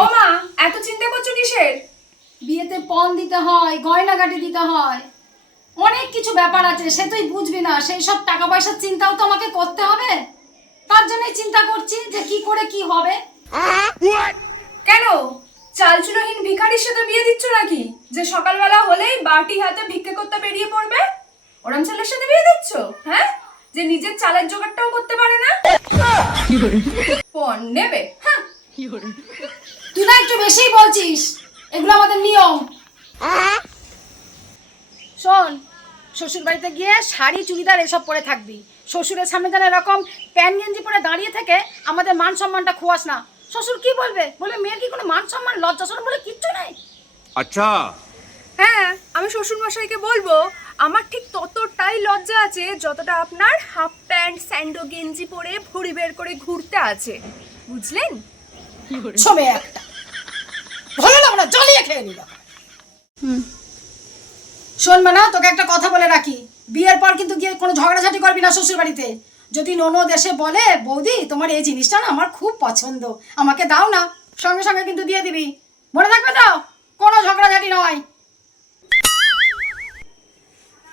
ও মা, এত চিন্তা করছো কিসের? বিয়েতে পণ দিতে হয়, গয়নাগাটি দিতে হয়, অনেক কিছু ব্যাপার আছে, সে তুই বুঝবি না। সেই সব টাকা পয়সার চিন্তাও তো আমাকে করতে হবে। তার জন্যই চিন্তা করছি যে কি করে কি হবে। কেন চালচুলোহীন ভিখারির সাথে বিয়ে দিচ্ছ নাকি, যে সকালবেলা হলেই বাটি হাতে ভিক্ষে করতে বেরিয়ে পড়বে? ওরম ছেলের সাথে বিয়ে দিচ্ছ? হ্যাঁ, যে নিজের চালের জোগাড়টাও করতে পারে না, পণ নেবে? হ্যাঁ, তুই না একটু বেশিই বলছিস, এগুলো আমাদের নিয়ম। শোন, শ্বশুর বাড়িতে গিয়ে শাড়ি চুড়িদার এসব পরে থাকবি। শ্বশুরের সামনে যেন এরকম প্যান্ট গেঞ্জি পরে দাঁড়িয়ে থেকে আমাদের মান সম্মানটা খোয়াস না। শ্বশুর কি বলবে? বলবে মেয়ের কি কোনো মান সম্মান লজ্জা শরম বলে কিচ্ছু নেই। अच्छा হ্যাঁ, আমি শ্বশুর মশাইকে বলবো আমার ঠিক ততটাই লজ্জা আছে যতটা আপনার হাফ প্যান্ট স্যান্ডো গেঞ্জি পরে ভুঁড়ি বের করে ঘুরতে আছে, বুঝলেন? ছবে একটা ভালো লাগলো না, জ্বালিয়ে খেয়ে নিল। শোন মানা, তোকে একটা কথা বলে রাখি, বিয়ের পর কিন্তু গিয়ে কোনো ঝগড়াঝাটি করবি না শ্বশুর বাড়িতে। যদি ননদ এসে বলে বৌদি তোমার এই জিনিসটা না আমার খুব পছন্দ, আমাকে দাও না, সঙ্গে সঙ্গে কিন্তু দিয়ে দিবি। মনে থাকবে তো, কোনো ঝগড়াঝাটি নয়।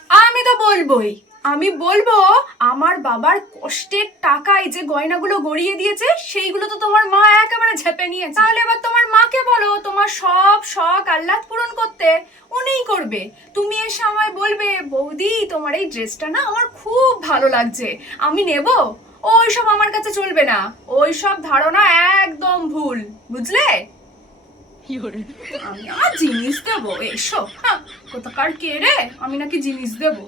আমি তো বলবোই, আমি বলবো আমার বাবার কষ্টের টাকায় যে গয়নাগুলো গড়িয়ে দিয়েছে সেইগুলো তো তোমার মা একেবারে ঝেপে নিয়েছে। তাহলে এবার তোমার মাকে বলো তোমার সব শখ আহ্লাদ পূরণ করতে, উনিই করবে। তুমি এসে আমায় বলবে বৌদি তোমার এই ড্রেসটা না আমার খুব ভালো লাগছে, আমি নেব। ওইসব আমার কাছে চলবে না, ওইসব ধারণা একদম ভুল, বুঝলে? আমি আমার জিনিস দেবো? এসো, হ্যাঁ, কোথাকার কে রে আমি নাকি জিনিস দেবো?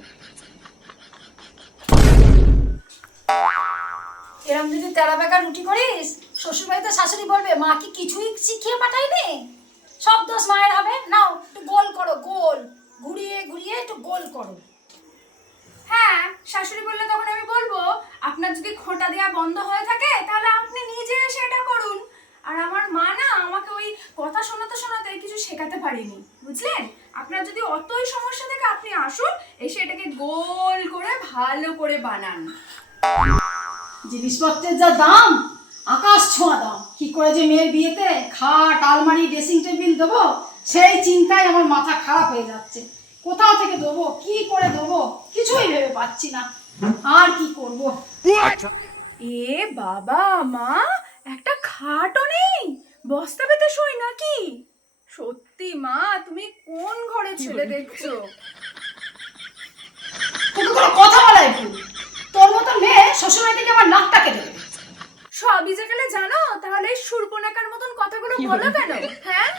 এরম যদি তেরা বেকা রুটি করিস, শ্বশুর বাড়িতে শাশুড়ি বলবে মা কি কিছুই শিখিয়ে পাঠায়নি, সব দোষ মায়ের হবে। নাও একটু গোল করো, গোল ঘুরিয়ে ঘুরিয়ে একটু গোল করো। হ্যাঁ, শাশুড়ি বললে তখন আমি বলবো আপনার যদি খোঁটা দেওয়া বন্ধ হয়ে থাকে তাহলে আপনি নিজে এসে এটা করুন। আর আমার মা না আমাকে ওই কথা শোনাতে শোনাতে কিছু শেখাতে পারেনি, বুঝলেন? আপনার যদি অতই সমস্যা থাকে আপনি আসুন, এসে এটাকে গোল করে ভালো করে বানান। জিনিসপত্রের যা দাম, আকাশ ছোঁয়া দাম, কি করে যে মেয়ের বিয়েতে খাট আলমারি ড্রেসিং টেবিল দেবো সেই চিন্তায় আমার মাথা খারাপ হয়ে যাচ্ছে। কোথাও থেকে দেবো, কি করে দেবো, কিছুই ভেবে পাচ্ছি না। আর কি করবো? अच्छा এ বাবা, মা একটা খাটও নেই, বস্তা পেতে শোয় নাকি? সত্যি মা, তুমি কোন ঘরে ছেলে দেখছো? তোকে কোনো কথা বলাই ভুল, তোর মতো মেয়ে শ্বশুরবাড়ি থেকে আমার নাকটা কেটে দেবে। সবই যে গেলে জানো, তাহলে সুরপনাকার মতন কথাগুলো বলো কেন? হ্যাঁ,